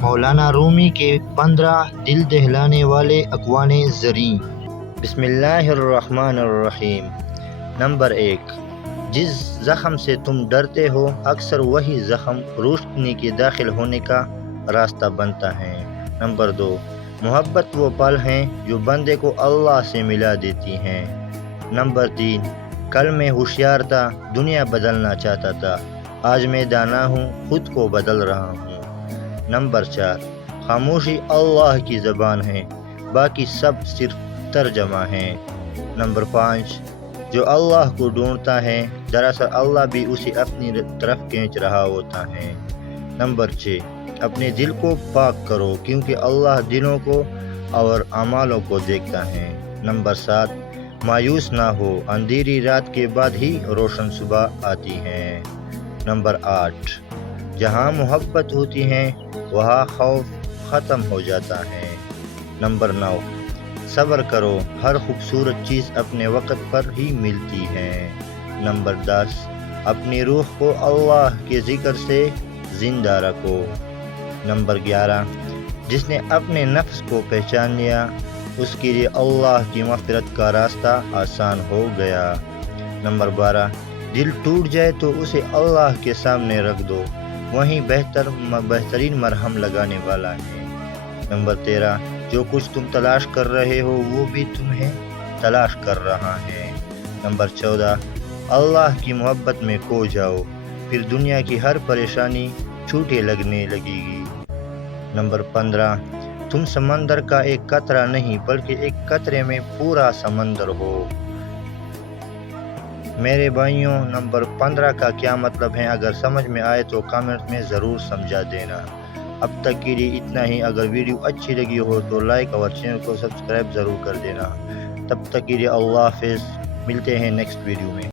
مولانا رومی کے 15 دل دہلانے والے اقوام زریں۔ بسم اللہ الرحمن الرحیم۔ نمبر 1، جس زخم سے تم ڈرتے ہو اکثر وہی زخم روشنی کے داخل ہونے کا راستہ بنتا ہے۔ نمبر 2، محبت وہ پل ہیں جو بندے کو اللہ سے ملا دیتی ہیں۔ نمبر 3، کل میں ہوشیار تھا، دنیا بدلنا چاہتا تھا، آج میں دانا ہوں، خود کو بدل رہا ہوں۔ نمبر 4، خاموشی اللہ کی زبان ہے، باقی سب صرف ترجمہ ہیں۔ نمبر 5، جو اللہ کو ڈھونڈتا ہے دراصل اللہ بھی اسے اپنی طرف کھینچ رہا ہوتا ہے۔ نمبر 6، اپنے دل کو پاک کرو کیونکہ اللہ دلوں کو اور اعمالوں کو دیکھتا ہے۔ نمبر 7، مایوس نہ ہو، اندھیری رات کے بعد ہی روشن صبح آتی ہے۔ نمبر 8، جہاں محبت ہوتی ہے وہاں خوف ختم ہو جاتا ہے۔ نمبر 9، صبر کرو، ہر خوبصورت چیز اپنے وقت پر ہی ملتی ہے۔ نمبر 10، اپنی روح کو اللہ کے ذکر سے زندہ رکھو۔ نمبر 11، جس نے اپنے نفس کو پہچان لیا اس کے لیے اللہ کی مغفرت کا راستہ آسان ہو گیا۔ نمبر 12، دل ٹوٹ جائے تو اسے اللہ کے سامنے رکھ دو، وہیں بہترین مرہم لگانے والا ہے۔ نمبر 13، جو کچھ تم تلاش کر رہے ہو وہ بھی تمہیں تلاش کر رہا ہے۔ نمبر 14، اللہ کی محبت میں کھو جاؤ، پھر دنیا کی ہر پریشانی چھوٹے لگنے لگے گی۔ نمبر 15، تم سمندر کا ایک قطرہ نہیں بلکہ ایک قطرے میں پورا سمندر ہو۔ میرے بھائیوں، نمبر 15 کا کیا مطلب ہے؟ اگر سمجھ میں آئے تو کامنٹ میں ضرور سمجھا دینا۔ اب تک کے لیے اتنا ہی۔ اگر ویڈیو اچھی لگی ہو تو لائک اور چینل کو سبسکرائب ضرور کر دینا۔ تب تک کے لیے اللہ حافظ، ملتے ہیں نیکسٹ ویڈیو میں۔